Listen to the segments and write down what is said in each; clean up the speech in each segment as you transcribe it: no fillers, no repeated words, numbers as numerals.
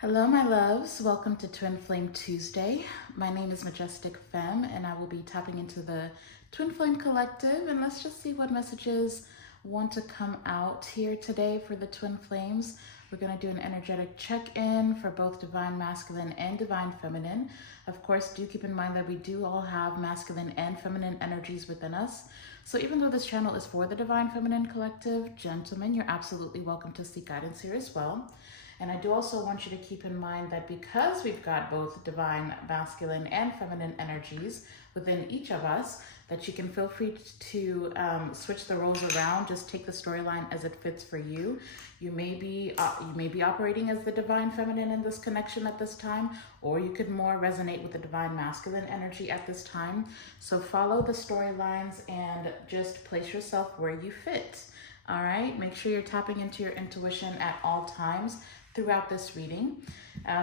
Hello, my loves. Welcome to Twin Flame Tuesday. My name is Majestic Femme, and I will be tapping into the Twin Flame Collective. And let's just see what messages want to come out here today for the Twin Flames. We're going to do an energetic check-in for both Divine Masculine and Divine Feminine. Of course, do keep in mind that we do all have masculine and feminine energies within us. So even though this channel is for the Divine Feminine Collective, gentlemen, you're absolutely welcome to seek guidance here as well. And I do also want you to keep in mind that because we've got both divine masculine and feminine energies within each of us, that you can feel free to switch the roles around. Just take the storyline as it fits for you. You may be operating as the divine feminine in this connection at this time, or you could more resonate with the divine masculine energy at this time. So follow the storylines and just place yourself where you fit. All right, make sure you're tapping into your intuition at all times throughout this reading.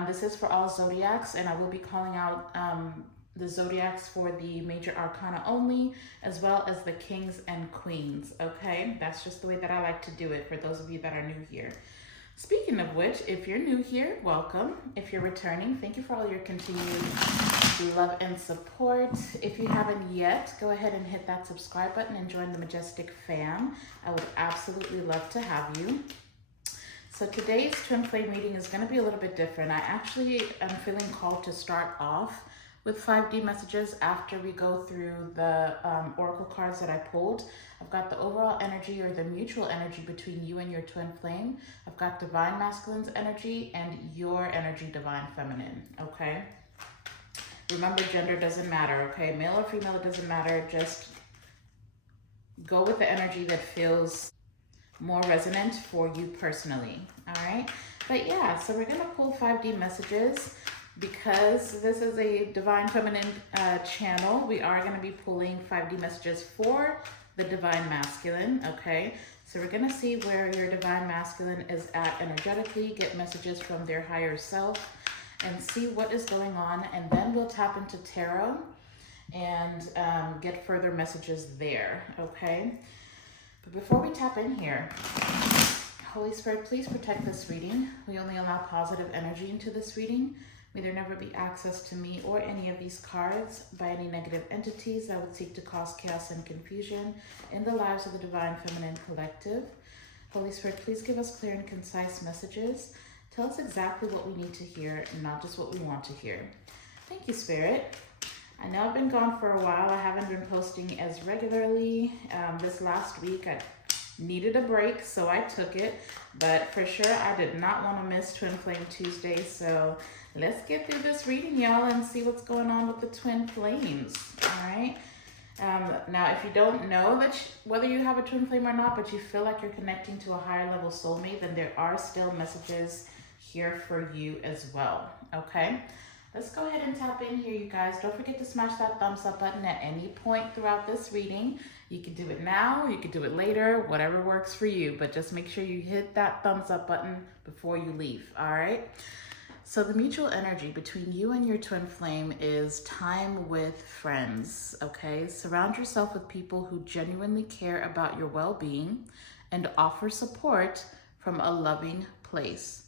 This is for all zodiacs, and I will be calling out the zodiacs for the major arcana only, as well as the kings and queens, okay? That's just the way that I like to do it for those of you that are new here. Speaking of which, if you're new here, welcome. If you're returning, thank you for all your continued love and support. If you haven't yet, go ahead and hit that subscribe button and join the Majestic fam. I would absolutely love to have you. So today's Twin Flame reading is going to be a little bit different. I actually am feeling called to start off with 5D messages after we go through the oracle cards that I pulled. I've got the overall energy or the mutual energy between you and your twin flame. I've got divine masculine's energy and your energy, divine feminine, okay? Remember, gender doesn't matter, okay? Male or female, it doesn't matter. Just go with the energy that feels more resonant for you personally, all right? But yeah, so we're gonna pull 5D messages. Because this is a divine feminine channel, we are going to be pulling 5D messages for the divine masculine, okay? So we're going to see where your divine masculine is at energetically, get messages from their higher self, and see what is going on. And then we'll tap into tarot and get further messages there, okay? But before we tap in here, Holy Spirit, please protect this reading. We only allow positive energy into this reading. May there never be access to me or any of these cards by any negative entities that would seek to cause chaos and confusion in the lives of the Divine Feminine Collective. Holy Spirit, please give us clear and concise messages. Tell us exactly what we need to hear and not just what we want to hear. Thank you, Spirit. I know I've been gone for a while. I haven't been posting as regularly. This last week, I needed a break, so I took it. But for sure, I did not want to miss Twin Flame Tuesday, so let's get through this reading, y'all, and see what's going on with the twin flames, all right? Now, if you don't know that whether you have a twin flame or not, but you feel like you're connecting to a higher level soulmate, then there are still messages here for you as well, okay? Let's go ahead and tap in here, you guys. Don't forget to smash that thumbs up button at any point throughout this reading. You can do it now, or you can do it later, whatever works for you, but just make sure you hit that thumbs up button before you leave, all right? So the mutual energy between you and your twin flame is time with friends, okay? Surround yourself with people who genuinely care about your well-being and offer support from a loving place.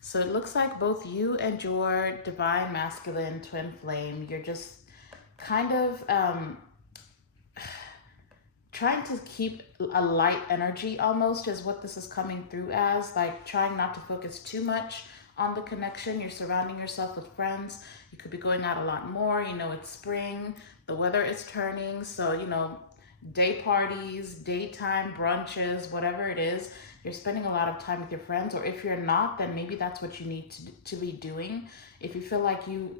So it looks like both you and your divine masculine twin flame, you're just kind of trying to keep a light energy almost is what this is coming through as, like trying not to focus too much on the connection. You're surrounding yourself with friends. You could be going out a lot more. You know, it's spring, the weather is turning. So, you know, day parties, daytime brunches, whatever it is, you're spending a lot of time with your friends. Or if you're not, then maybe that's what you need to be doing. If you feel like you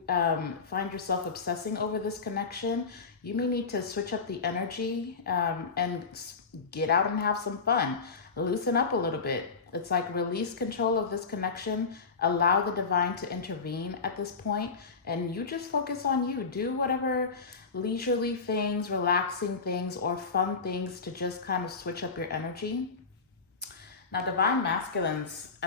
find yourself obsessing over this connection, you may need to switch up the energy and get out and have some fun. Loosen up a little bit. It's like release control of this connection, allow the divine to intervene at this point, and you just focus on you. Do whatever leisurely things, relaxing things, or fun things to just kind of switch up your energy. Now, Divine Masculine's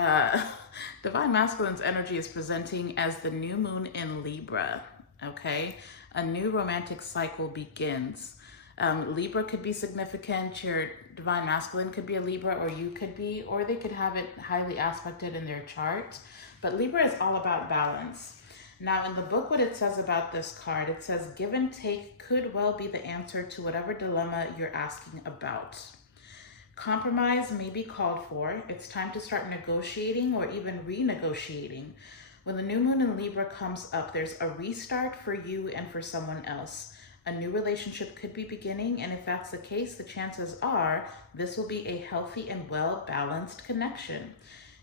energy is presenting as the new moon in Libra, okay? A new romantic cycle begins. Libra could be significant. Your divine masculine could be a Libra, or you could be, or they could have it highly aspected in their chart. But Libra is all about balance. Now, in the book, what it says about this card, it says give and take could well be the answer to whatever dilemma you're asking about. Compromise may be called for. It's time to start negotiating or even renegotiating. When the new moon in Libra comes up, there's a restart for you and for someone else. A new relationship could be beginning, and if that's the case, the chances are this will be a healthy and well-balanced connection.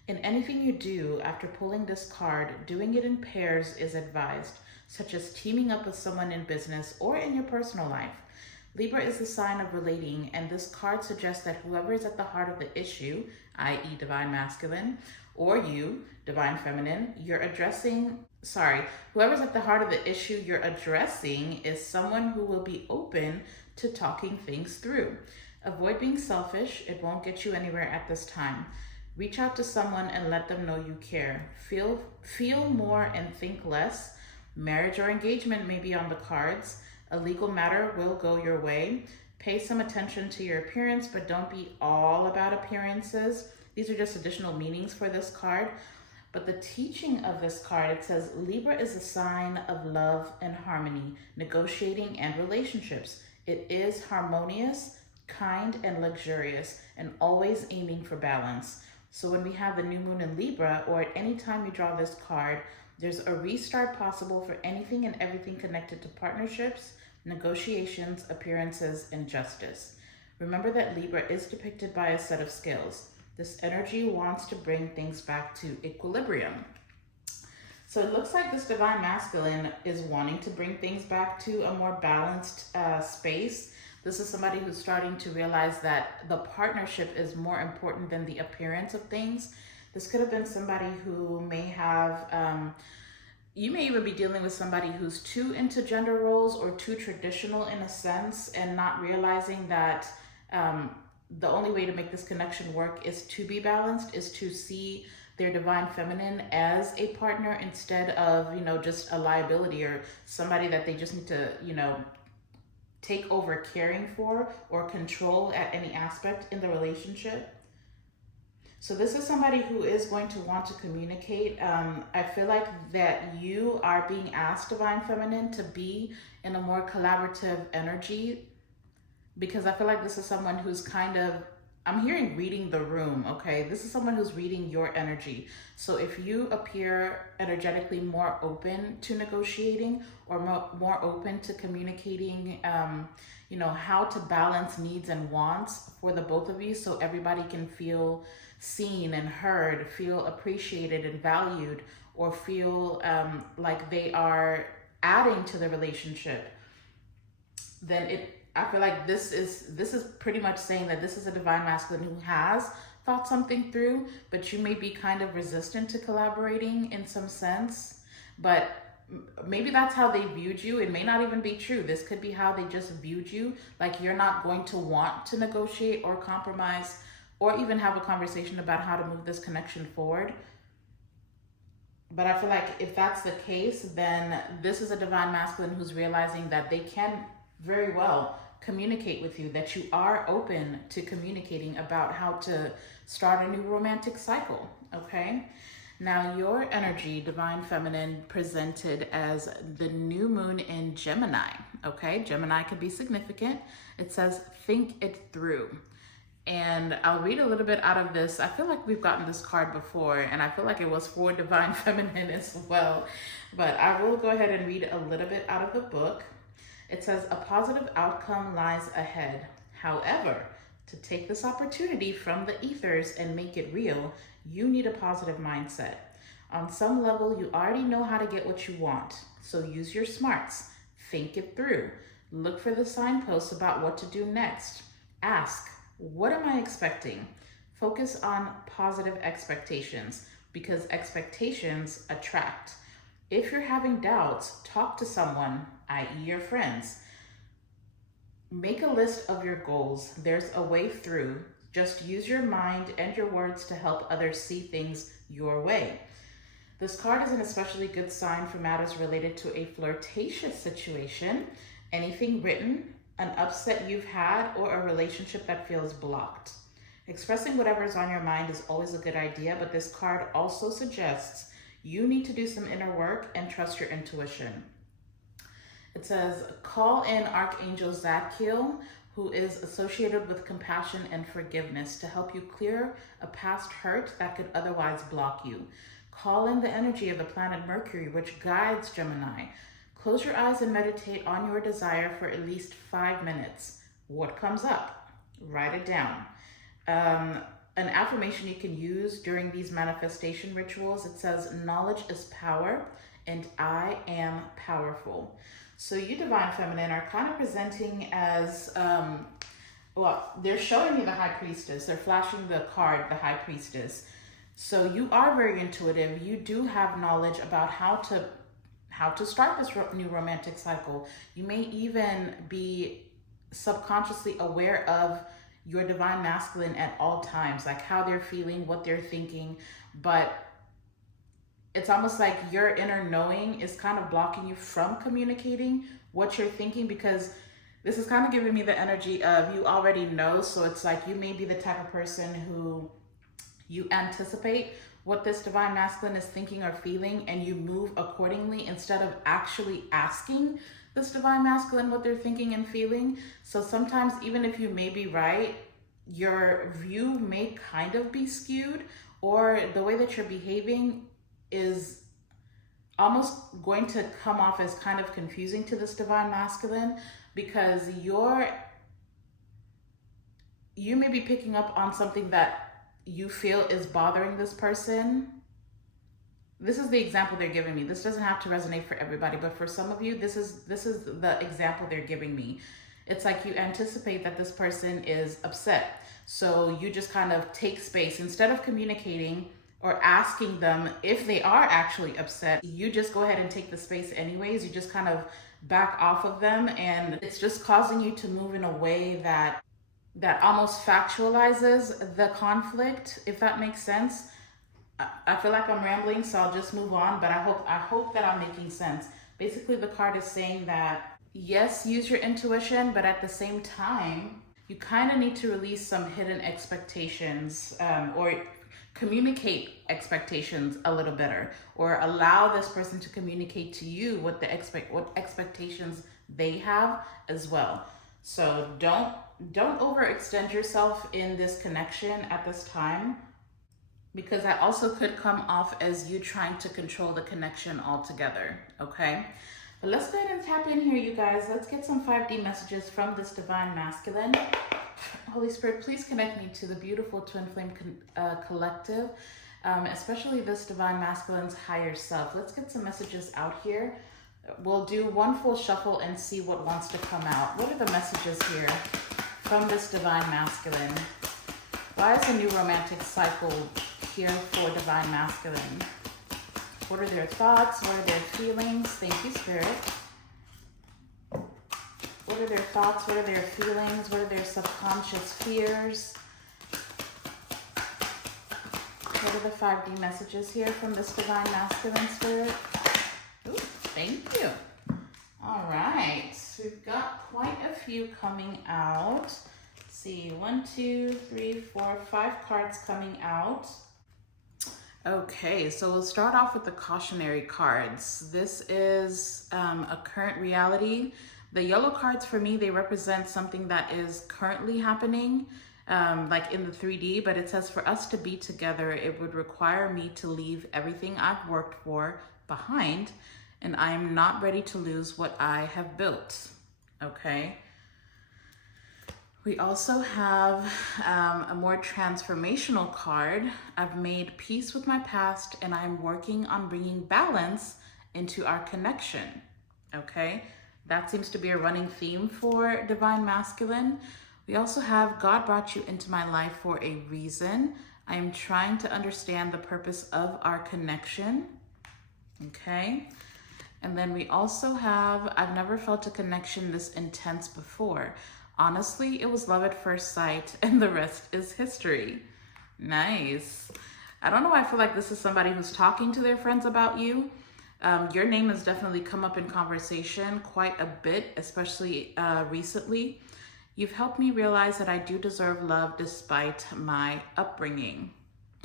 In anything you do after pulling this card, doing it in pairs is advised, such as teaming up with someone in business or in your personal life. Libra is the sign of relating, and this card suggests that whoever is at the heart of the issue, i.e. divine masculine, or you, divine feminine, whoever's at the heart of the issue you're addressing is someone who will be open to talking things through. Avoid being selfish. It won't get you anywhere at this time. Reach out to someone and let them know you care. Feel more and think less. Marriage or engagement may be on the cards. A legal matter will go your way. Pay some attention to your appearance, but don't be all about appearances. These are just additional meanings for this card. But the teaching of this card, it says Libra is a sign of love and harmony, negotiating and relationships. It is harmonious, kind, and luxurious, and always aiming for balance. So when we have the new moon in Libra, or at any time you draw this card, there's a restart possible for anything and everything connected to partnerships, negotiations, appearances, and justice. Remember that Libra is depicted by a set of scales. This energy wants to bring things back to equilibrium. So it looks like this divine masculine is wanting to bring things back to a more balanced space. This is somebody who's starting to realize that the partnership is more important than the appearance of things. This could have been somebody who may have, you may even be dealing with somebody who's too into gender roles or too traditional in a sense, and not realizing that the only way to make this connection work is to be balanced, is to see their divine feminine as a partner instead of, just a liability or somebody that they just need to, take over caring for or control at any aspect in the relationship. So this is somebody who is going to want to communicate. I feel like that you are being asked, divine feminine, to be in a more collaborative energy, because I feel like this is someone who's kind of, I'm hearing reading the room, okay? This is someone who's reading your energy. So if you appear energetically more open to negotiating or more open to communicating, how to balance needs and wants for the both of you so everybody can feel seen and heard, feel appreciated and valued, or feel like they are adding to the relationship, then I feel like this is pretty much saying that this is a divine masculine who has thought something through, but you may be kind of resistant to collaborating in some sense. But maybe that's how they viewed you. It may not even be true. This could be how they just viewed you, like you're not going to want to negotiate or compromise or even have a conversation about how to move this connection forward. But I feel like if that's the case, then this is a divine masculine who's realizing that they can very well communicate with you, that you are open to communicating about how to start a new romantic cycle, okay? Now, your energy, divine feminine, presented as the new moon in Gemini, okay? Gemini could be significant. It says, think it through. And I'll read a little bit out of this. I feel like we've gotten this card before, and I feel like it was for divine feminine as well. But I will go ahead and read a little bit out of the book. It says, a positive outcome lies ahead. However, to take this opportunity from the ethers and make it real, you need a positive mindset. On some level, you already know how to get what you want. So use your smarts. Think it through. Look for the signposts about what to do next. Ask, what am I expecting? Focus on positive expectations, because expectations attract. If you're having doubts, talk to someone, i.e. your friends. Make a list of your goals. There's a way through. Just use your mind and your words to help others see things your way. This card is an especially good sign for matters related to a flirtatious situation, anything written, an upset you've had, or a relationship that feels blocked. Expressing whatever's on your mind is always a good idea, but this card also suggests You need to do some inner work and trust your intuition. It says, call in Archangel Zadkiel, who is associated with compassion and forgiveness, to help you clear a past hurt that could otherwise block you. Call in the energy of the planet Mercury, which guides Gemini. Close your eyes and meditate on your desire for at least 5 minutes. What comes up? Write it down. An affirmation you can use during these manifestation rituals, it says, knowledge is power and I am powerful. So you, Divine Feminine, are kind of presenting as, well, they're showing me the High Priestess. They're flashing the card, the High Priestess. So you are very intuitive. You do have knowledge about how to start this new romantic cycle. You may even be subconsciously aware of your Divine Masculine at all times, like how they're feeling, what they're thinking, but it's almost like your inner knowing is kind of blocking you from communicating what you're thinking, because this is kind of giving me the energy of you already know. So it's like you may be the type of person who you anticipate what this Divine Masculine is thinking or feeling, and you move accordingly instead of actually asking this Divine Masculine what they're thinking and feeling. So sometimes, even if you may be right, your view may kind of be skewed, or the way that you're behaving is almost going to come off as kind of confusing to this Divine Masculine, because you may be picking up on something that you feel is bothering this person. This is the example they're giving me. This doesn't have to resonate for everybody, but for some of you, this is the example they're giving me. It's like you anticipate that this person is upset. So you just kind of take space. Instead of communicating or asking them if they are actually upset, you just go ahead and take the space anyways. You just kind of back off of them, and it's just causing you to move in a way that almost factualizes the conflict, if that makes sense. I feel like I'm rambling, so I'll just move on, but I hope that I'm making sense. Basically, the card is saying that, yes, use your intuition, but at the same time, you kind of need to release some hidden expectations, or communicate expectations a little better, or allow this person to communicate to you what expectations they have as well. So don't overextend yourself in this connection at this time, because that also could come off as you trying to control the connection altogether, okay? But let's go ahead and tap in here, you guys. Let's get some 5D messages from this Divine Masculine. Holy Spirit, please connect me to the beautiful Twin Flame collective, especially this Divine Masculine's higher self. Let's get some messages out here. We'll do one full shuffle and see what wants to come out. What are the messages here from this Divine Masculine? Why is a new romantic cycle here for Divine Masculine? What are their thoughts? What are their feelings? Thank you, Spirit. What are their thoughts? What are their feelings? What are their subconscious fears? What are the 5D messages here from this Divine Masculine, Spirit? Ooh, thank you. All right, so we've got quite a few coming out. Let's see, 1, 2, 3, 4, 5 cards coming out. Okay, so we'll start off with the cautionary cards. This is a current reality. The yellow cards for me, they represent something that is currently happening, like in the 3D, but it says for us to be together, it would require me to leave everything I've worked for behind, and I'm not ready to lose what I have built, okay? We also have a more transformational card. I've made peace with my past, and I'm working on bringing balance into our connection, okay? That seems to be a running theme for Divine Masculine. We also have God brought you into my life for a reason. I am trying to understand the purpose of our connection, okay? And then we also have, I've never felt a connection this intense before. Honestly, it was love at first sight, and the rest is history. Nice. I don't know why I feel like this is somebody who's talking to their friends about you. Your name has definitely come up in conversation quite a bit, especially recently. You've helped me realize that I do deserve love despite my upbringing,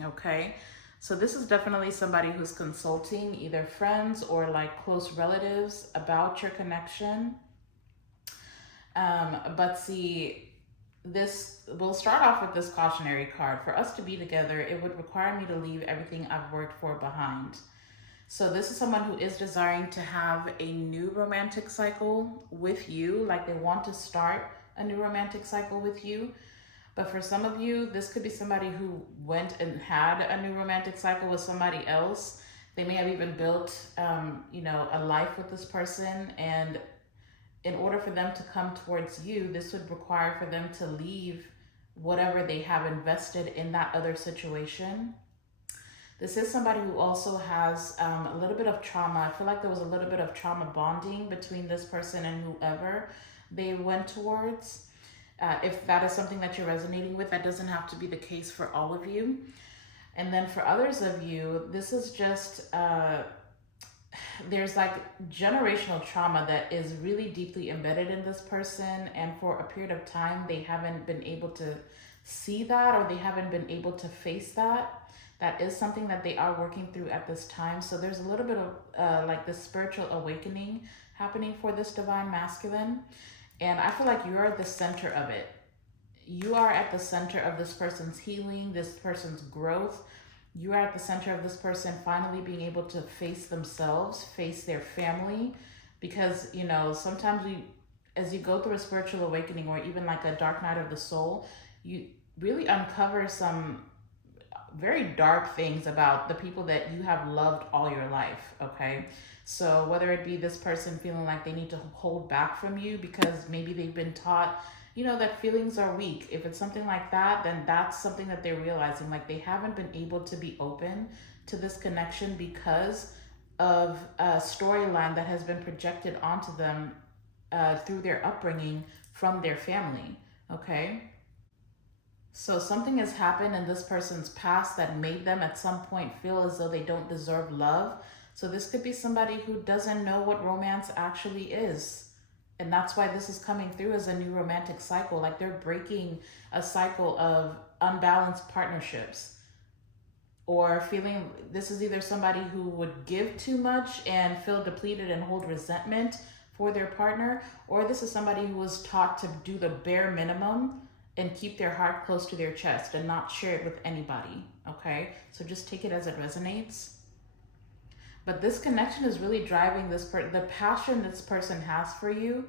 okay? So this is definitely somebody who's consulting either friends or like close relatives about your connection. But see, we'll start off with this cautionary card. For us to be together, it would require me to leave everything I've worked for behind. So this is someone who is desiring to have a new romantic cycle with you, like they want to start a new romantic cycle with you. But for some of you, this could be somebody who went and had a new romantic cycle with somebody else. They may have even built, a life with this person. And in order for them to come towards you, this would require for them to leave whatever they have invested in that other situation. This is somebody who also has a little bit of trauma. I feel like there was a little bit of trauma bonding between this person and whoever they went towards. If that is something that you're resonating with, that doesn't have to be the case for all of you. And then for others of you, this is just, there's like generational trauma that is really deeply embedded in this person. And for a period of time, they haven't been able to see that, or they haven't been able to face that. That is something that they are working through at this time. So there's a little bit of like this spiritual awakening happening for this divine masculine. And I feel like you're at the center of it. You are at the center of this person's healing, this person's growth. You are at the center of this person finally being able to face themselves, face their family. Because, sometimes as you go through a spiritual awakening or even like a dark night of the soul, you really uncover some very dark things about the people that you have loved all your life, okay? So whether it be this person feeling like they need to hold back from you because maybe they've been taught, that feelings are weak. If it's something like that, then that's something that they're realizing, like they haven't been able to be open to this connection because of a storyline that has been projected onto them through their upbringing from their family, okay? So something has happened in this person's past that made them at some point feel as though they don't deserve love. So this could be somebody who doesn't know what romance actually is. And that's why this is coming through as a new romantic cycle. Like they're breaking a cycle of unbalanced partnerships. Or feeling this is either somebody who would give too much and feel depleted and hold resentment for their partner. Or this is somebody who was taught to do the bare minimum and keep their heart close to their chest and not share it with anybody, okay? So just take it as it resonates. But this connection is really driving the passion this person has for you.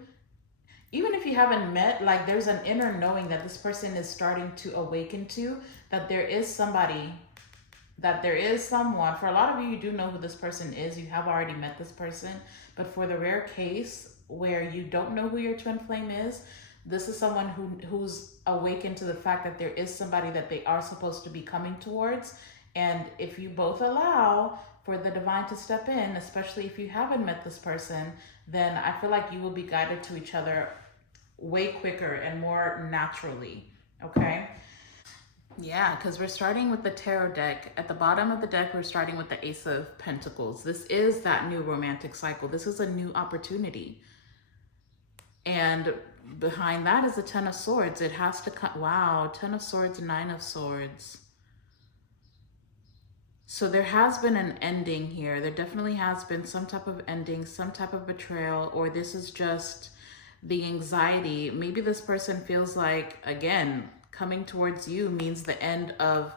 Even if you haven't met, like there's an inner knowing that this person is starting to awaken to, that there is somebody, that there is someone. For a lot of you, you do know who this person is. You have already met this person. But for the rare case where you don't know who your twin flame is, this is someone who's awakened to the fact that there is somebody that they are supposed to be coming towards. And if you both allow for the divine to step in, especially if you haven't met this person, then I feel like you will be guided to each other way quicker and more naturally, okay? Yeah, because we're starting with the tarot deck. At the bottom of the deck, we're starting with the Ace of Pentacles. This is that new romantic cycle. This is a new opportunity. And behind that is the Ten of Swords. It has to cut. Wow, Ten of Swords, Nine of Swords. So there has been an ending here. There definitely has been some type of ending, some type of betrayal, or this is just the anxiety. Maybe this person feels like, again, coming towards you means the end of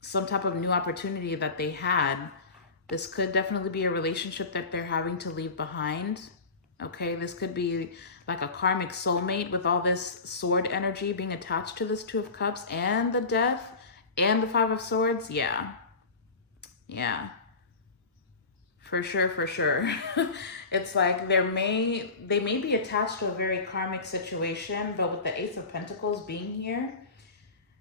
some type of new opportunity that they had. This could definitely be a relationship that they're having to leave behind. Okay, this could be like a karmic soulmate with all this sword energy being attached to this Two of Cups and the Death and the Five of Swords. Yeah. Yeah. For sure, for sure. It's like they may be attached to a very karmic situation, but with the Ace of Pentacles being here,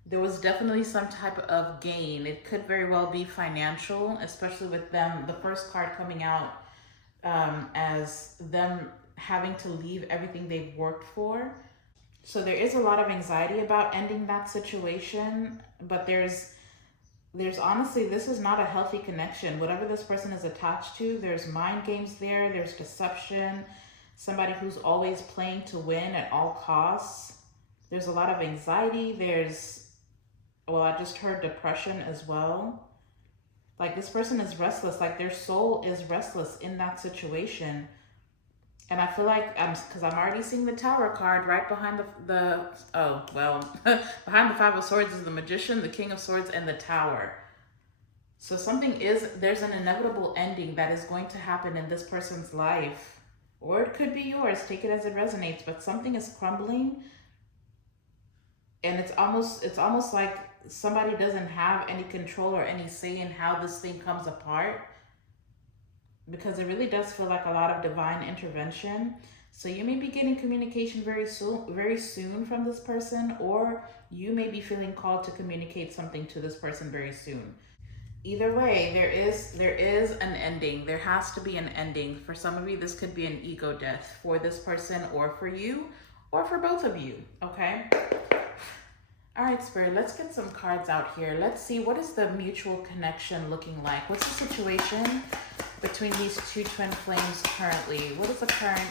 there was definitely some type of gain. It could very well be financial, especially with them, the first card coming out as them having to leave everything they've worked for. So there is a lot of anxiety about ending that situation, but there's honestly, this is not a healthy connection. Whatever this person is attached to, there's mind games there, there's deception, somebody who's always playing to win at all costs. There's a lot of anxiety. I just heard depression as well. Like this person is restless, like their soul is restless in that situation. And I feel like because I'm already seeing the Tower card right behind behind the Five of Swords is the Magician, the King of Swords, and the Tower. So there's an inevitable ending that is going to happen in this person's life, or it could be yours. Take it as it resonates, but something is crumbling, and it's almost like somebody doesn't have any control or any say in how this thing comes apart, because it really does feel like a lot of divine intervention. So you may be getting communication very soon from this person, or you may be feeling called to communicate something to this person very soon. Either way, there is an ending. There has to be an ending. For some of you, this could be an ego death for this person, or for you, or for both of you, okay? All right, Spirit, let's get some cards out here. Let's see, what is the mutual connection looking like? What's the situation between these two twin flames currently? What is the current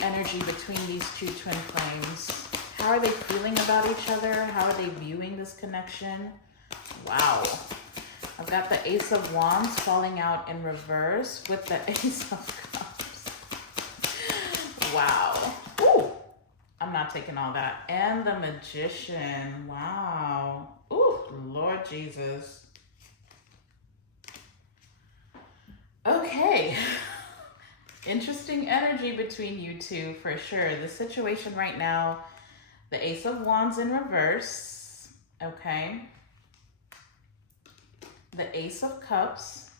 energy between these two twin flames? How are they feeling about each other? How are they viewing this connection? Wow. I've got the Ace of Wands falling out in reverse with the Ace of Cups. Wow. Ooh. I'm not taking all that. And the Magician. Wow. Ooh, Lord Jesus. Okay. Interesting energy between you two for sure. The situation right now, the Ace of Wands in reverse. Okay. The Ace of Cups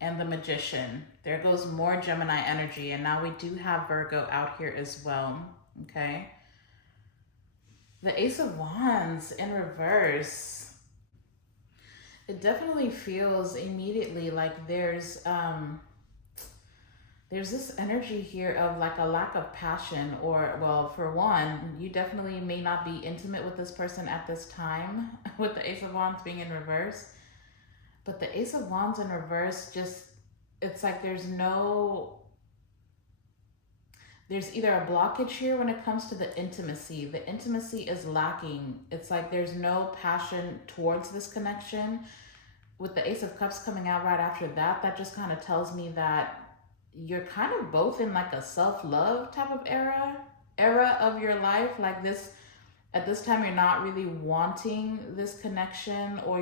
and the Magician. There goes more Gemini energy, and now we do have Virgo out here as well, okay? The Ace of Wands in reverse. It definitely feels immediately like there's this energy here of like a lack of passion, or, well, for one, you definitely may not be intimate with this person at this time with the Ace of Wands being in reverse. But the Ace of Wands in reverse, it's like there's either a blockage here when it comes to the intimacy. The intimacy is lacking. It's like there's no passion towards this connection. With the Ace of Cups coming out right after that, that just kind of tells me that you're kind of both in like a self-love type of era of your life. Like this, at this time, you're not really wanting this connection, or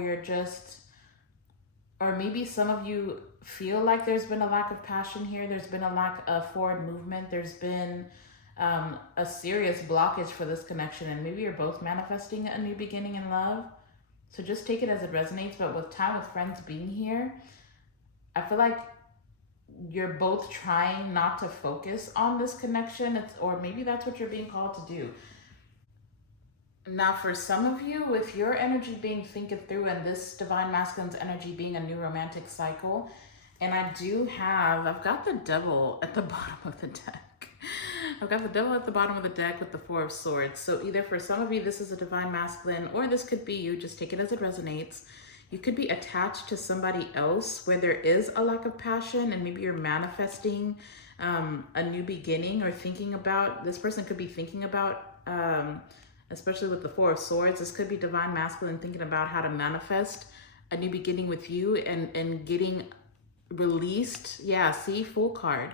or maybe some of you feel like there's been a lack of passion here. There's been a lack of forward movement. There's been a serious blockage for this connection, and maybe you're both manifesting a new beginning in love. So just take it as it resonates. But with time with friends being here, I feel like you're both trying not to focus on this connection, or maybe that's what you're being called to do. Now, for some of you, with your energy being think it through and this divine masculine's energy being a new romantic cycle, and I've got the Devil at the bottom of the deck. I've got the Devil at the bottom of the deck with the Four of Swords. So either for some of you, this is a divine masculine, or this could be you. Just take it as it resonates. You could be attached to somebody else where there is a lack of passion, and maybe you're manifesting a new beginning, or this person could be thinking about, especially with the Four of Swords, this could be divine masculine thinking about how to manifest a new beginning with you and getting released. Yeah, see, Fool card.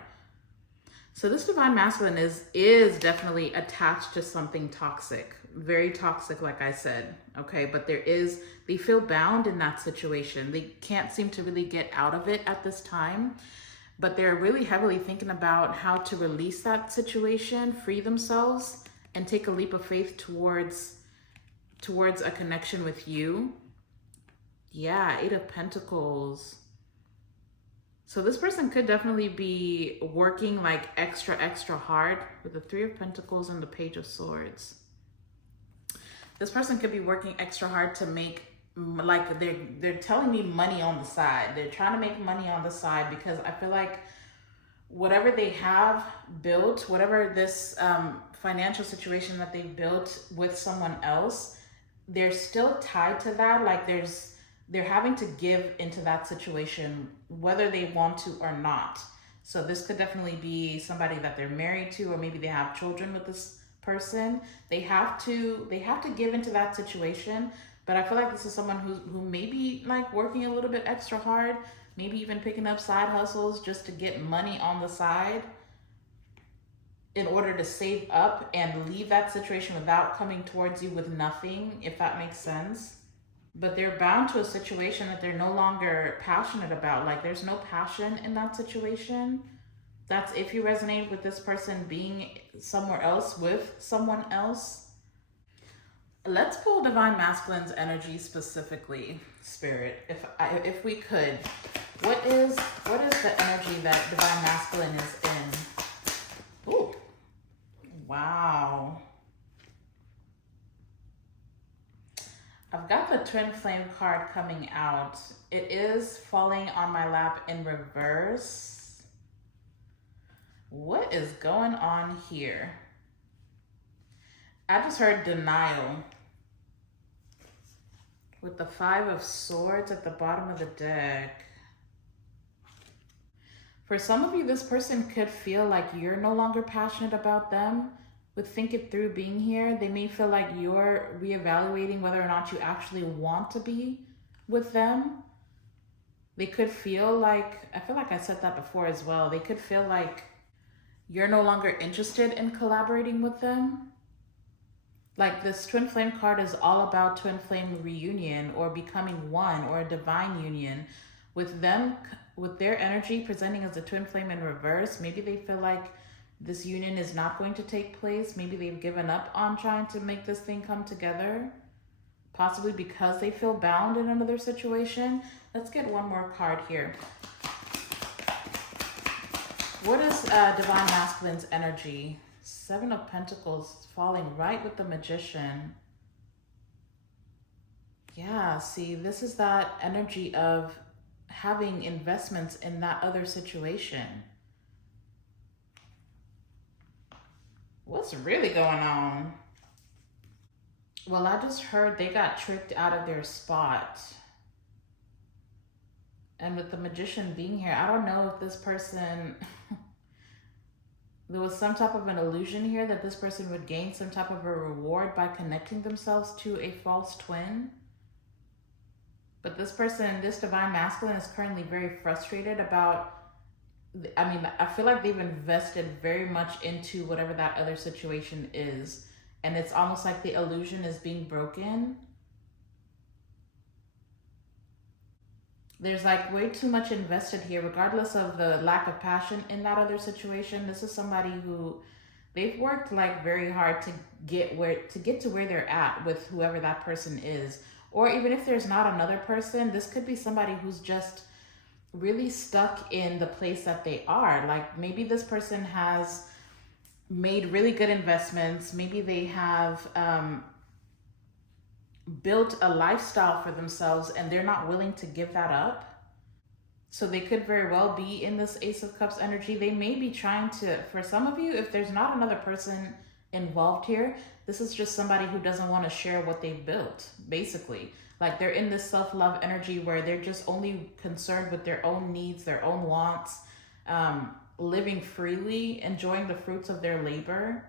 So this divine masculine is definitely attached to something toxic, very toxic, like I said, okay? But they feel bound in that situation. They can't seem to really get out of it at this time, but they're really heavily thinking about how to release that situation, free themselves, and take a leap of faith towards a connection with you. Yeah, Eight of Pentacles. So this person could definitely be working like extra hard with the Three of Pentacles and the Page of Swords. This person could be working extra hard to make, like they're telling me, money on the side. They're trying to make money on the side, because I feel like whatever they have built, whatever this financial situation that they've built with someone else, they're still tied to that. Like they're having to give into that situation, whether they want to or not. So this could definitely be somebody that they're married to, or maybe they have children with this person. They have to give into that situation, But I feel like this is someone who may be like working a little bit extra hard, maybe even picking up side hustles just to get money on the side in order to save up and leave that situation without coming towards you with nothing, if that makes sense. But they're bound to a situation that they're no longer passionate about. Like there's no passion in that situation. That's if you resonate with this person being somewhere else with someone else. Let's pull Divine Masculine's energy specifically, Spirit, if we could. What is the energy that Divine Masculine is in? Ooh, wow. I've got the Twin Flame card coming out. It is falling on my lap in reverse. What is going on here? I just heard denial with the Five of Swords at the bottom of the deck. For some of you, this person could feel like you're no longer passionate about them. With Think It Through being here, they may feel like you're reevaluating whether or not you actually want to be with them. They could feel like, I feel like I said that before as well, they could feel like you're no longer interested in collaborating with them. Like this Twin Flame card is all about Twin Flame reunion or becoming one or a divine union. With them, with their energy presenting as a Twin Flame in reverse, maybe they feel like this union is not going to take place. Maybe they've given up on trying to make this thing come together. Possibly because they feel bound in another situation. Let's get one more card here. What is Divine Masculine's energy? Seven of Pentacles falling right with the Magician. Yeah, see, this is that energy of having investments in that other situation. What's really going on? Well, I just heard they got tricked out of their spot. And with the Magician being here, I don't know if this person... There was some type of an illusion here that this person would gain some type of a reward by connecting themselves to a false twin. But this person, this Divine Masculine, is currently very frustrated about... I mean, I feel like they've invested very much into whatever that other situation is. And it's almost like the illusion is being broken. There's like way too much invested here, regardless of the lack of passion in that other situation. This is somebody who they've worked like very hard to get to where they're at with whoever that person is. Or even if there's not another person, this could be somebody who's just really stuck in the place that they are. Like maybe this person has made really good investments. Maybe they have built a lifestyle for themselves and they're not willing to give that up. So they could very well be in this Ace of Cups energy. They may be trying to, for some of you, if there's not another person involved here, this is just somebody who doesn't want to share what they've built, basically. Like they're in this self-love energy where they're just only concerned with their own needs, their own wants, living freely, enjoying the fruits of their labor.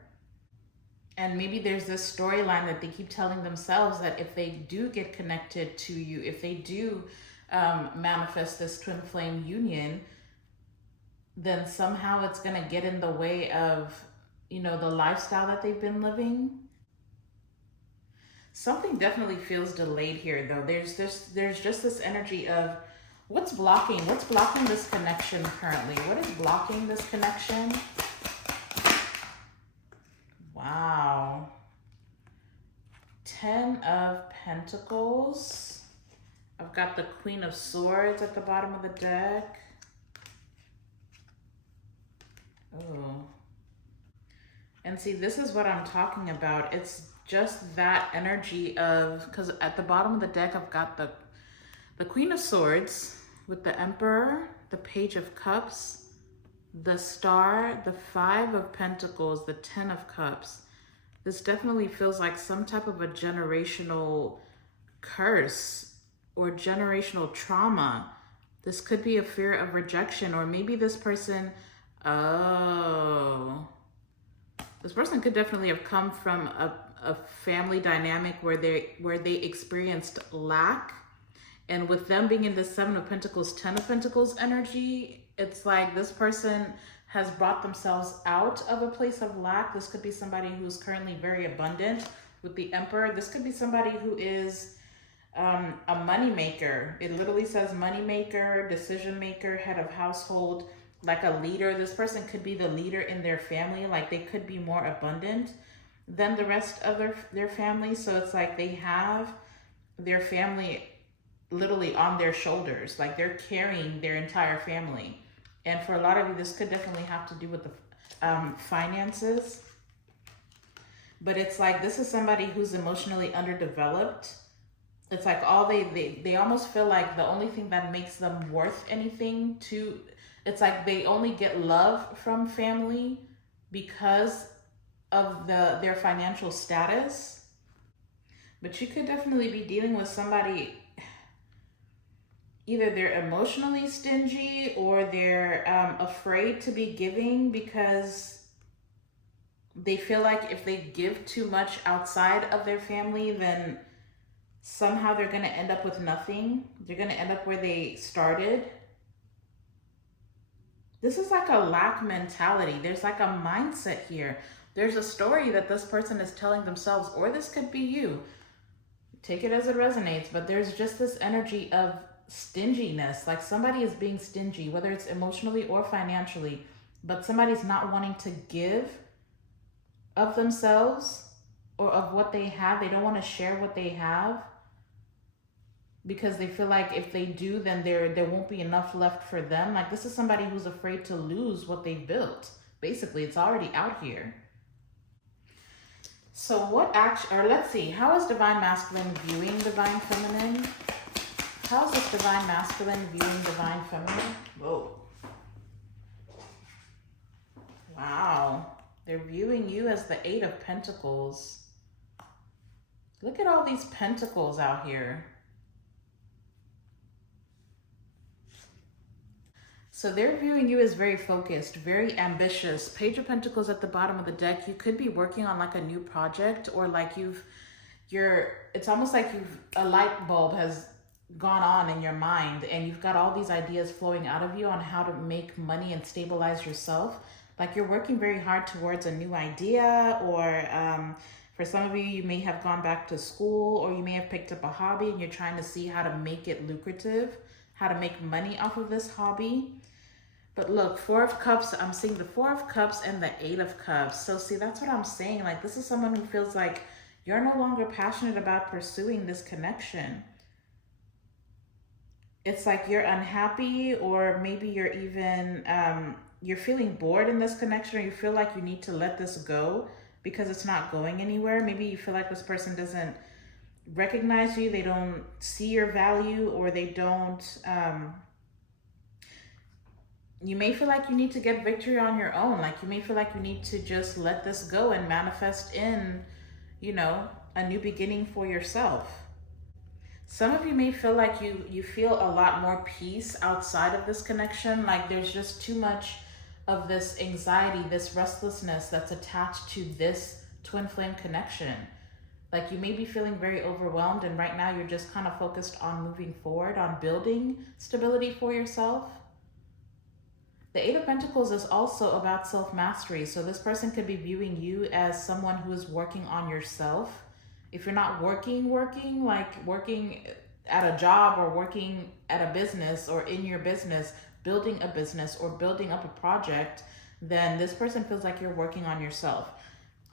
And maybe there's this storyline that they keep telling themselves that if they do get connected to you, if they do manifest this twin flame union, then somehow it's going to get in the way of, you know, the lifestyle that they've been living. Something definitely feels delayed here, though. There's just this energy of what's blocking this connection currently? What is blocking this connection? Wow. 10 of Pentacles. I've got the Queen of Swords at the bottom of the deck. Oh. And see, this is what I'm talking about. It's just that energy of, because at the bottom of the deck, I've got the Queen of Swords with the Emperor, the Page of Cups, the Star, the Five of Pentacles, the 10 of Cups. This definitely feels like some type of a generational curse or generational trauma. This could be a fear of rejection, or maybe this person, this person could definitely have come from a family dynamic where they experienced lack. And with them being in the Seven of Pentacles, Ten of Pentacles energy, it's like this person has brought themselves out of a place of lack. This could be somebody who's currently very abundant. With the Emperor, this could be somebody who is a money maker. It literally says money maker, decision maker, head of household, like a leader. This person could be the leader in their family. Like they could be more abundant than the rest of their family. So it's like they have their family literally on their shoulders. Like they're carrying their entire family. And for a lot of you, this could definitely have to do with the finances. But it's like this is somebody who's emotionally underdeveloped. It's like all they almost feel like the only thing that makes them worth anything to, it's like they only get love from family because of their financial status. But you could definitely be dealing with somebody, either they're emotionally stingy or they're afraid to be giving because they feel like if they give too much outside of their family, then somehow they're going to end up with nothing. They're going to end up where they started. This is like a lack mentality. There's like a mindset here. There's a story that this person is telling themselves, or this could be you. Take it as it resonates, but there's just this energy of stinginess. Like somebody is being stingy, whether it's emotionally or financially, but somebody's not wanting to give of themselves or of what they have. They don't want to share what they have because they feel like if they do, then there won't be enough left for them. Like this is somebody who's afraid to lose what they built. Basically, it's already out here. So what action, or let's see, how is Divine Masculine viewing Divine Feminine? How is this Divine Masculine viewing Divine Feminine? Whoa. Wow. They're viewing you as the Eight of Pentacles. Look at all these pentacles out here. So they're viewing you as very focused, very ambitious. Page of Pentacles at the bottom of the deck. You could be working on like a new project, or like it's almost like a light bulb has gone on in your mind and you've got all these ideas flowing out of you on how to make money and stabilize yourself. Like you're working very hard towards a new idea, or for some of you, you may have gone back to school, or you may have picked up a hobby and you're trying to see how to make it lucrative, how to make money off of this hobby. But look, Four of Cups, I'm seeing the Four of Cups and the Eight of Cups. So see, that's what I'm saying. Like this is someone who feels like you're no longer passionate about pursuing this connection. It's like you're unhappy, or maybe you're even, you're feeling bored in this connection, or you feel like you need to let this go because it's not going anywhere. Maybe you feel like this person doesn't recognize you, they don't see your value, or they don't, you may feel like you need to get victory on your own. Like you may feel like you need to just let this go and manifest in, you know, a new beginning for yourself. Some of you may feel like you feel a lot more peace outside of this connection. Like there's just too much of this anxiety, this restlessness that's attached to this twin flame connection. Like you may be feeling very overwhelmed, and right now you're just kind of focused on moving forward, on building stability for yourself. The Eight of Pentacles is also about self-mastery. So this person could be viewing you as someone who is working on yourself. If you're not working like working at a job or working at a business or in your business, building a business or building up a project, then this person feels like you're working on yourself.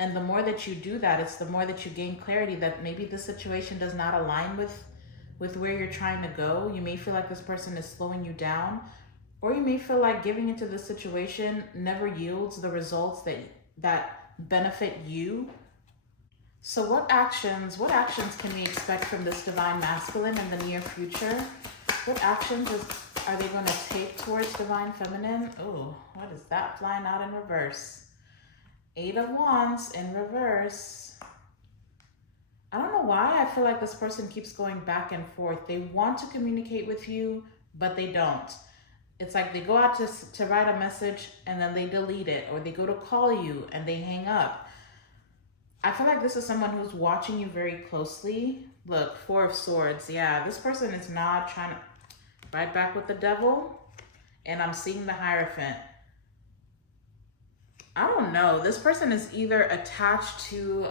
And the more that you do that, it's the more that you gain clarity that maybe the situation does not align with where you're trying to go. You may feel like this person is slowing you down, or you may feel like giving into the situation never yields the results that benefit you. So what actions can we expect from this Divine Masculine in the near future? What actions are they going to take towards Divine Feminine? Oh, what is that flying out in reverse? Eight of Wands in reverse. I don't know why I feel like this person keeps going back and forth. They want to communicate with you, but they don't. It's like they go out to write a message and then they delete it, or they go to call you and they hang up. I feel like this is someone who's watching you very closely. Look, Four of Swords. Yeah, this person is not trying to right back with the Devil. And I'm seeing the Hierophant. I don't know. This person is either attached to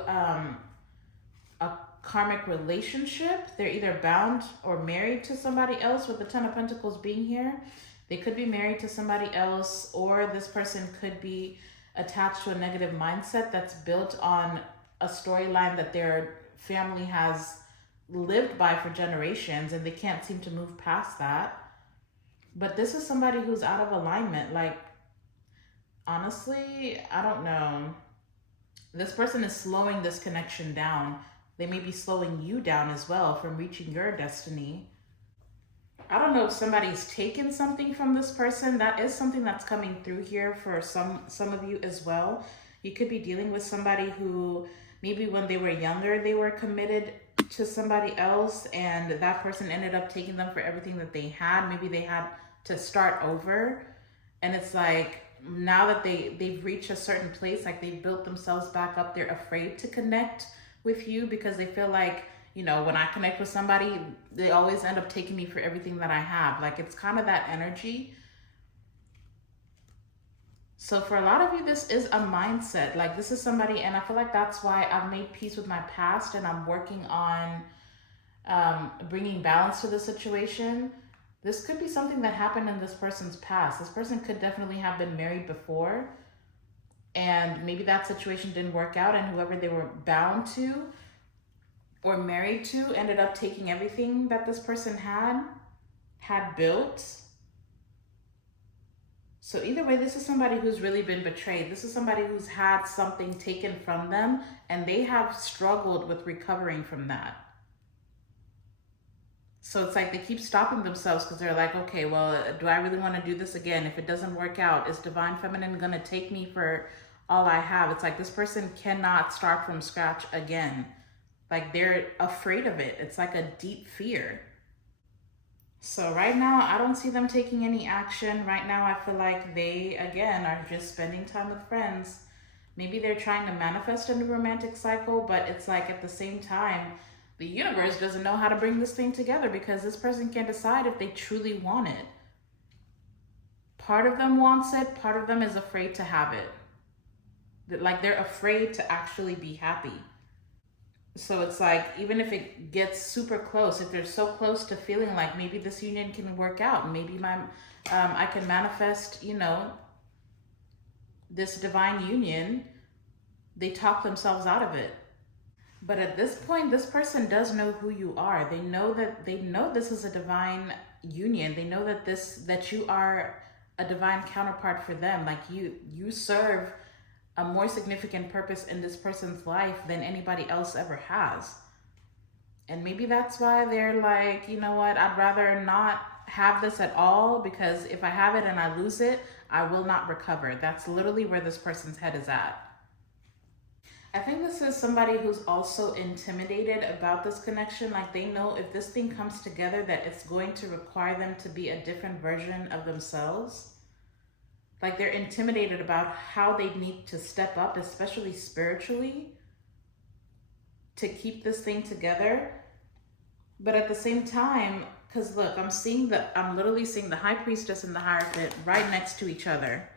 a karmic relationship. They're either bound or married to somebody else, with the Ten of Pentacles being here. They could be married to somebody else, or this person could be attached to a negative mindset that's built on a storyline that their family has lived by for generations, and they can't seem to move past that. But this is somebody who's out of alignment. Like, honestly, I don't know. This person is slowing this connection down. They may be slowing you down as well from reaching your destiny. I don't know if somebody's taken something from this person. That is something that's coming through here for some of you as well. You could be dealing with somebody who maybe when they were younger, they were committed to somebody else, and that person ended up taking them for everything that they had. Maybe they had to start over, and it's like now that they've reached a certain place, like they've built themselves back up, they're afraid to connect with you because they feel like, you know, when I connect with somebody, they always end up taking me for everything that I have. Like, it's kind of that energy. So for a lot of you, this is a mindset. Like, this is somebody, and I feel like that's why I've made peace with my past, and I'm working on bringing balance to the situation. This could be something that happened in this person's past. This person could definitely have been married before, and maybe that situation didn't work out, and whoever they were bound to or married to ended up taking everything that this person had built. So either way, this is somebody who's really been betrayed. This is somebody who's had something taken from them, and they have struggled with recovering from that. So it's like they keep stopping themselves because they're like, okay, well, do I really want to do this again? If it doesn't work out, is Divine Feminine going to take me for all I have? It's like this person cannot start from scratch again. Like, they're afraid of it. It's like a deep fear. So right now, I don't see them taking any action. Right now, I feel like they, again, are just spending time with friends. Maybe they're trying to manifest a new romantic cycle, but it's like at the same time, the universe doesn't know how to bring this thing together because this person can't decide if they truly want it. Part of them wants it. Part of them is afraid to have it. Like, they're afraid to actually be happy. So it's like, even if it gets super close, if they're so close to feeling like maybe this union can work out, maybe I can manifest, you know, this divine union, they talk themselves out of it. But at this point, this person does know who you are. They know this is a divine union. They know that you are a divine counterpart for them. Like, you serve a more significant purpose in this person's life than anybody else ever has. And maybe that's why they're like, you know what, I'd rather not have this at all, because if I have it and I lose it, I will not recover. That's literally where this person's head is at. I think this is somebody who's also intimidated about this connection. Like, they know if this thing comes together that it's going to require them to be a different version of themselves. Like, they're intimidated about how they need to step up, especially spiritually, to keep this thing together. But at the same time, because look, I'm literally seeing the High Priestess and the Hierophant right next to each other.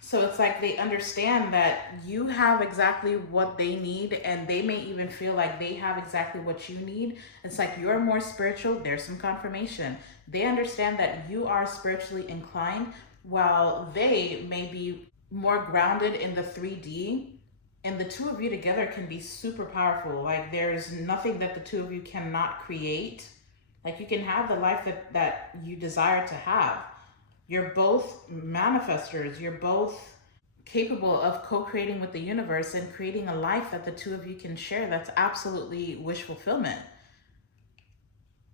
So it's like they understand that you have exactly what they need, and they may even feel like they have exactly what you need. It's like you're more spiritual. There's some confirmation. They understand that you are spiritually inclined, while they may be more grounded in the 3D, and the two of you together can be super powerful. Like, there's nothing that the two of you cannot create. Like, you can have the life that you desire to have. You're both manifestors. You're both capable of co-creating with the universe and creating a life that the two of you can share. That's absolutely wish fulfillment.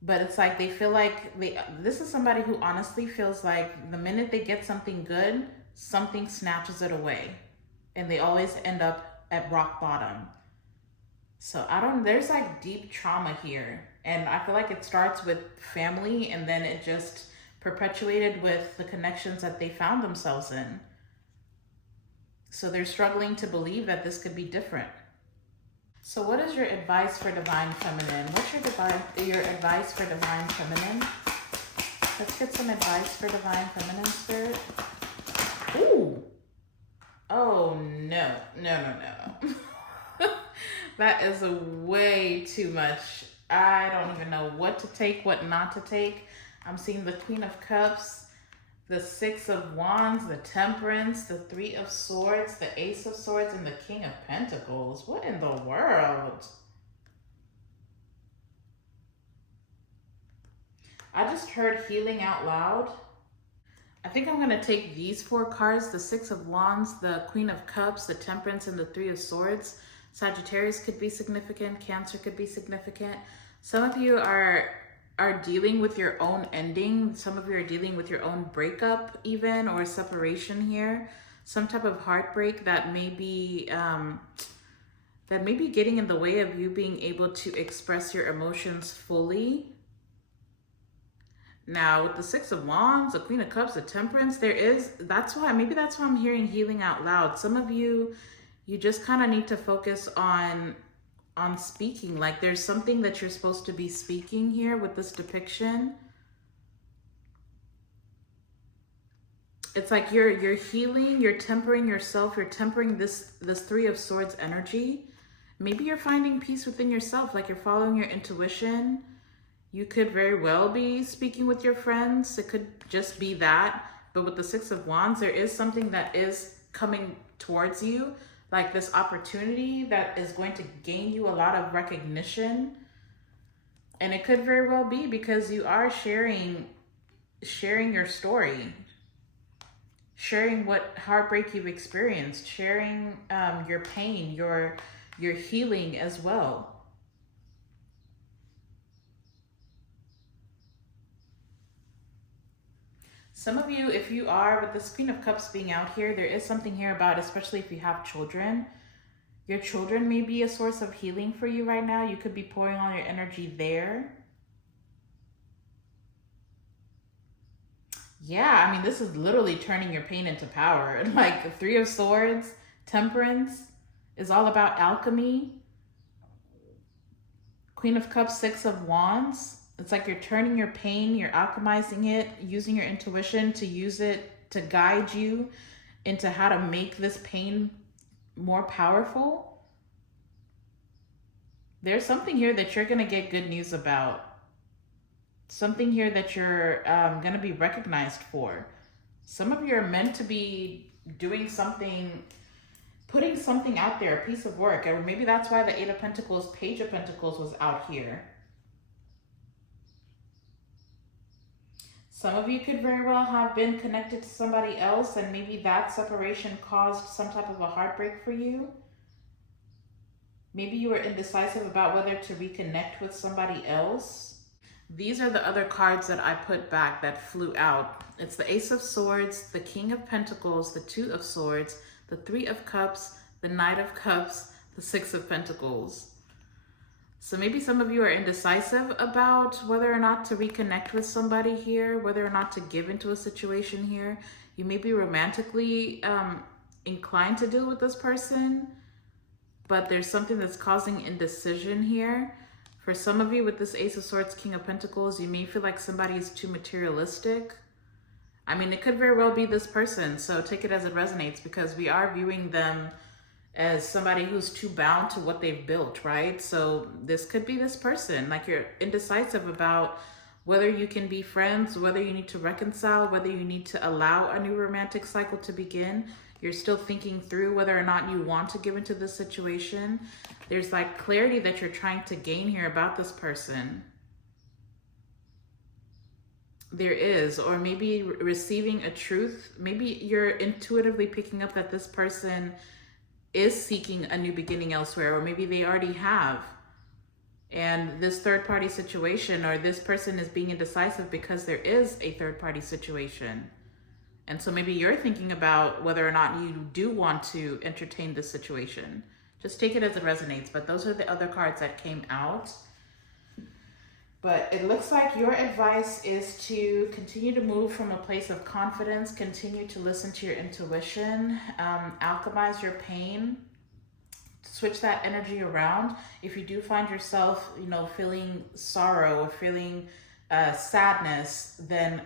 But it's like they feel like this is somebody who honestly feels like the minute they get something good, something snatches it away. And they always end up at rock bottom. So there's like deep trauma here. And I feel like it starts with family, and then it just perpetuated with the connections that they found themselves in. So they're struggling to believe that this could be different. So what is your advice for Divine Feminine? What's your advice for Divine Feminine? Let's get some advice for Divine Feminine, Spirit. Ooh. Oh, no. That is a way too much. I don't even know what to take, what not to take. I'm seeing the Queen of Cups, the Six of Wands, the Temperance, the Three of Swords, the Ace of Swords, and the King of Pentacles. What in the world? I just heard healing out loud. I think I'm going to take these 4 cards, the Six of Wands, the Queen of Cups, the Temperance, and the Three of Swords. Sagittarius could be significant. Cancer could be significant. Some of you are dealing with your own ending. Some of you are dealing with your own breakup even, or separation here. Some type of heartbreak that may be getting in the way of you being able to express your emotions fully. Now, with the Six of Wands, the Queen of Cups, the Temperance, that's why I'm hearing healing out loud. Some of you just kind of need to focus on speaking. Like there's something that you're supposed to be speaking here with this depiction. It's like you're healing, you're tempering yourself, you're tempering this Three of Swords energy. Maybe you're finding peace within yourself, like you're following your intuition. You could very well be speaking with your friends. It could just be that. But with the Six of Wands, there is something that is coming towards you, like this opportunity that is going to gain you a lot of recognition. And it could very well be because you are sharing your story, sharing what heartbreak you've experienced, sharing your pain, your healing as well. Some of you, if you are, with this Queen of Cups being out here, there is something here about, especially if you have children, your children may be a source of healing for you right now. You could be pouring all your energy there. Yeah, I mean, this is literally turning your pain into power. Like the Three of Swords, Temperance is all about alchemy. Queen of Cups, Six of Wands. It's like you're turning your pain, you're alchemizing it, using your intuition to use it to guide you into how to make this pain more powerful. There's something here that you're going to get good news about. Something here that you're going to be recognized for. Some of you are meant to be doing something, putting something out there, a piece of work. Or maybe that's why the Eight of Pentacles, Page of Pentacles was out here. Some of you could very well have been connected to somebody else, and maybe that separation caused some type of a heartbreak for you. Maybe you were indecisive about whether to reconnect with somebody else. These are the other cards that I put back that flew out. It's the Ace of Swords, the King of Pentacles, the Two of Swords, the Three of Cups, the Knight of Cups, the Six of Pentacles. So maybe some of you are indecisive about whether or not to reconnect with somebody here, whether or not to give into a situation here. You may be romantically inclined to deal with this person, but there's something that's causing indecision here. For some of you with this Ace of Swords, King of Pentacles, you may feel like somebody is too materialistic. I mean, it could very well be this person, so take it as it resonates, because we are viewing them as somebody who's too bound to what they've built, right? So this could be this person. Like you're indecisive about whether you can be friends, whether you need to reconcile, whether you need to allow a new romantic cycle to begin. You're still thinking through whether or not you want to give into this situation. There's like clarity that you're trying to gain here about this person. There is, or maybe receiving a truth. Maybe you're intuitively picking up that this person is seeking a new beginning elsewhere, or maybe they already have. And this third party situation, or this person is being indecisive because there is a third party situation. And so maybe you're thinking about whether or not you do want to entertain this situation. Just take it as it resonates. But those are the other cards that came out. But it looks like your advice is to continue to move from a place of confidence, continue to listen to your intuition, alchemize your pain, switch that energy around. If you do find yourself, you know, feeling sorrow or feeling sadness, then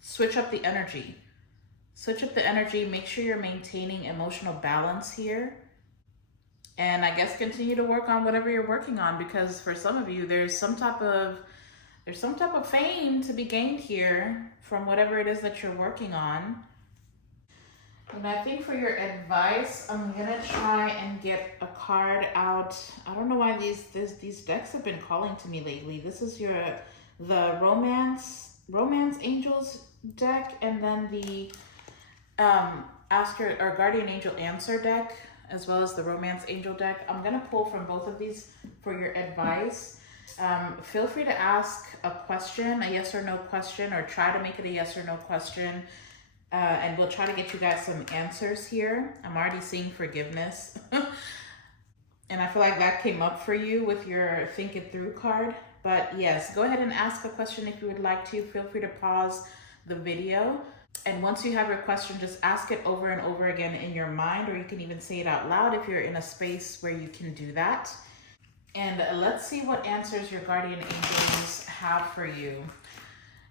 switch up the energy. Switch up the energy. Make sure you're maintaining emotional balance here. And I guess continue to work on whatever you're working on, because for some of you, there's some type of fame to be gained here from whatever it is that you're working on. And I think for your advice, I'm gonna try and get a card out. I don't know why these decks have been calling to me lately. This is the romance angels deck, and then the guardian angel answer deck, as well as the romance angel deck. I'm gonna pull from both of these for your advice. Feel free to ask a question, a yes or no question, or try to make it a yes or no question. And we'll try to get you guys some answers here. I'm already seeing forgiveness. And I feel like that came up for you with your think it through card. But yes, go ahead and ask a question if you would like to. Feel free to pause the video. And once you have your question, just ask it over and over again in your mind, or you can even say it out loud if you're in a space where you can do that. And let's see what answers your guardian angels have for you.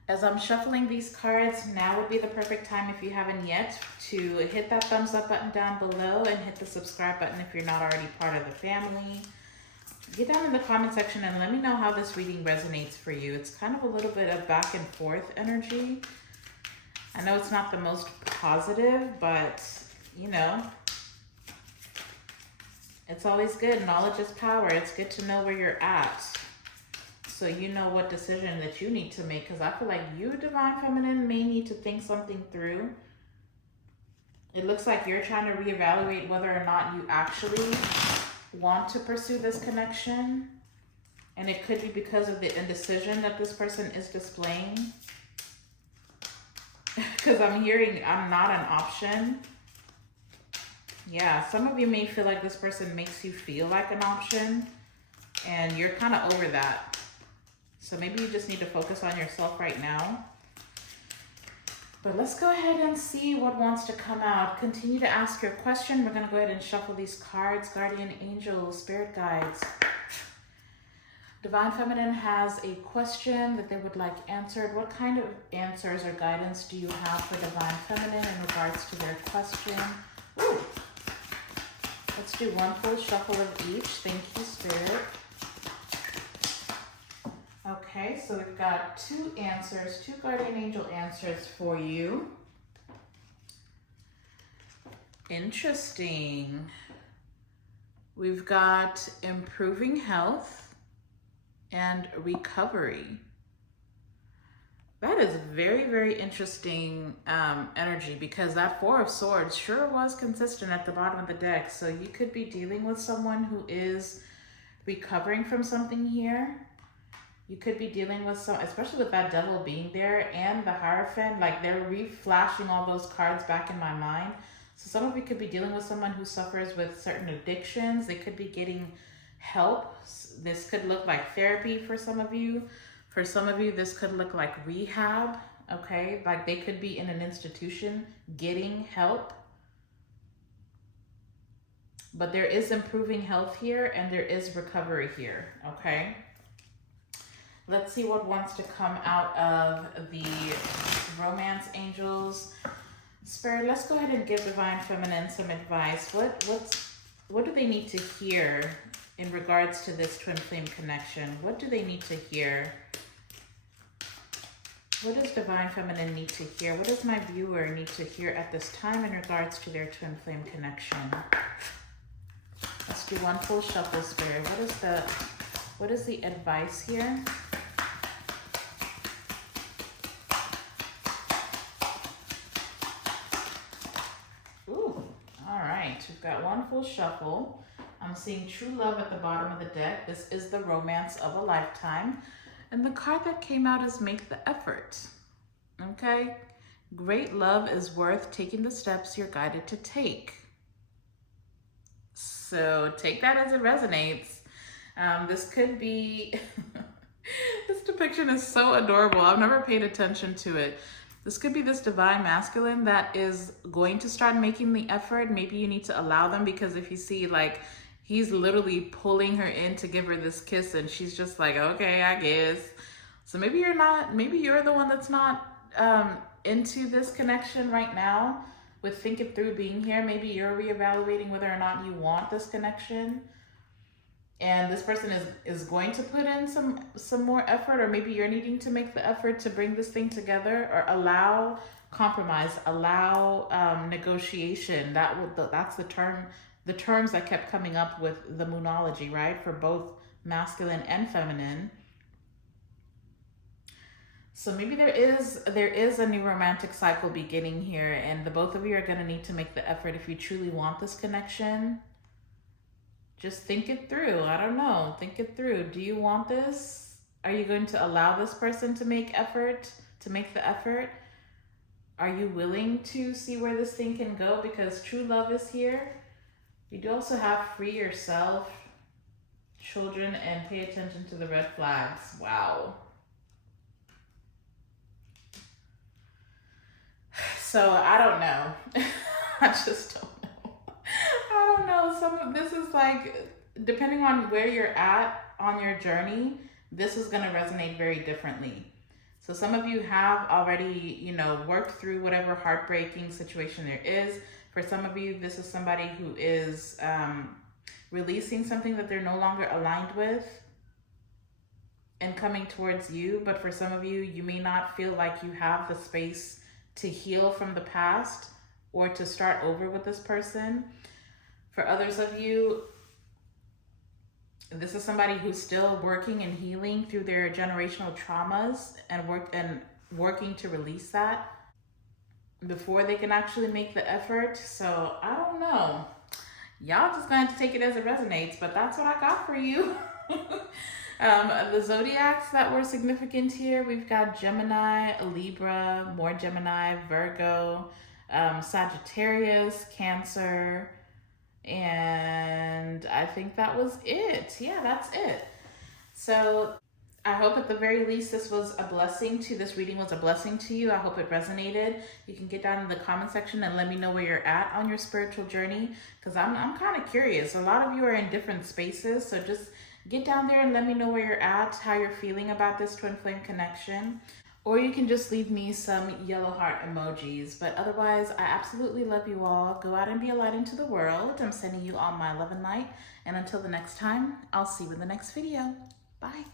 As I'm shuffling these cards, now would be the perfect time, if you haven't yet, to hit that thumbs up button down below and hit the subscribe button if you're not already part of the family. Get down in the comment section and let me know how this reading resonates for you. It's kind of a little bit of back and forth energy. I know it's not the most positive, but you know, it's always good. Knowledge is power. It's good to know where you're at, so you know what decision that you need to make, because I feel like you, Divine Feminine, may need to think something through. It looks like you're trying to reevaluate whether or not you actually want to pursue this connection. And it could be because of the indecision that this person is displaying. Because I'm hearing I'm not an option. Yeah, some of you may feel like this person makes you feel like an option, and you're kind of over that. So maybe you just need to focus on yourself right now. But let's go ahead and see what wants to come out. Continue to ask your question. We're going to go ahead and shuffle these cards. Guardian angels, spirit guides. Divine Feminine has a question that they would like answered. What kind of answers or guidance do you have for Divine Feminine in regards to their question? Ooh. Let's do one full shuffle of each. Thank you, Spirit. Okay, so we've got two answers, two guardian angel answers for you. Interesting. We've got improving health and recovery. That is very, very interesting energy, because that Four of Swords sure was consistent at the bottom of the deck. So you could be dealing with someone who is recovering from something here. You could be dealing with some, especially with that Devil being there and the Hierophant, like they're re-flashing all those cards back in my mind. So some of you could be dealing with someone who suffers with certain addictions. They could be getting help. This could look like therapy for some of you. For some of you, this could look like rehab, okay? Like they could be in an institution getting help. But there is improving health here, and there is recovery here, okay? Let's see what wants to come out of the romance angels. Spirit, let's go ahead and give Divine Feminine some advice. What do they need to hear in regards to this twin flame connection? What do they need to hear? What does Divine Feminine need to hear? What does my viewer need to hear at this time in regards to their twin flame connection? Let's do one full shuffle, Spirit. What is the advice here? Ooh, all right. We've got one full shuffle. I'm seeing true love at the bottom of the deck. This is the romance of a lifetime. And the card that came out is make the effort. Okay? Great love is worth taking the steps you're guided to take. So take that as it resonates. This could be, this depiction is so adorable. I've never paid attention to it. This could be this divine masculine that is going to start making the effort. Maybe you need to allow them, because if you see, like, he's literally pulling her in to give her this kiss, and she's just like, okay, I guess. So maybe you're not, maybe you're the one that's not into this connection right now with Think It Through being here. Maybe you're reevaluating whether or not you want this connection. And this person is going to put in some more effort, or maybe you're needing to make the effort to bring this thing together, or allow compromise, allow negotiation. That's the terms that kept coming up with the Moonology, right? For both masculine and feminine. So maybe there is a new romantic cycle beginning here, and the both of you are going to need to make the effort if you truly want this connection. Just think it through. I don't know. Think it through. Do you want this? Are you going to allow this person to make the effort? Are you willing to see where this thing can go? Because true love is here. You do also have free yourself, children, and pay attention to the red flags. Wow. So I don't know. I just don't. I don't know. Some of this is like, depending on where you're at on your journey, this is going to resonate very differently. So some of you have already, worked through whatever heartbreaking situation there is. For some of you, this is somebody who is releasing something that they're no longer aligned with and coming towards you. But for some of you, you may not feel like you have the space to heal from the past or to start over with this person. For others of you, this is somebody who's still working and healing through their generational traumas and working to release that before they can actually make the effort. So I don't know. Y'all just gonna have to take it as it resonates, but that's what I got for you. The zodiacs that were significant here, we've got Gemini, Libra, more Gemini, Virgo, Sagittarius, Cancer, and I think that was it. Yeah, that's it. So I hope at the very least this reading was a blessing to you. I hope it resonated. You can get down in the comment section and let me know where you're at on your spiritual journey, because I'm kind of curious. A lot of you are in different spaces, so just get down there and let me know where you're at, how you're feeling about this twin flame connection. Or you can just leave me some yellow heart emojis. But otherwise, I absolutely love you all. Go out and be a light into the world. I'm sending you all my love and light. And until the next time, I'll see you in the next video. Bye.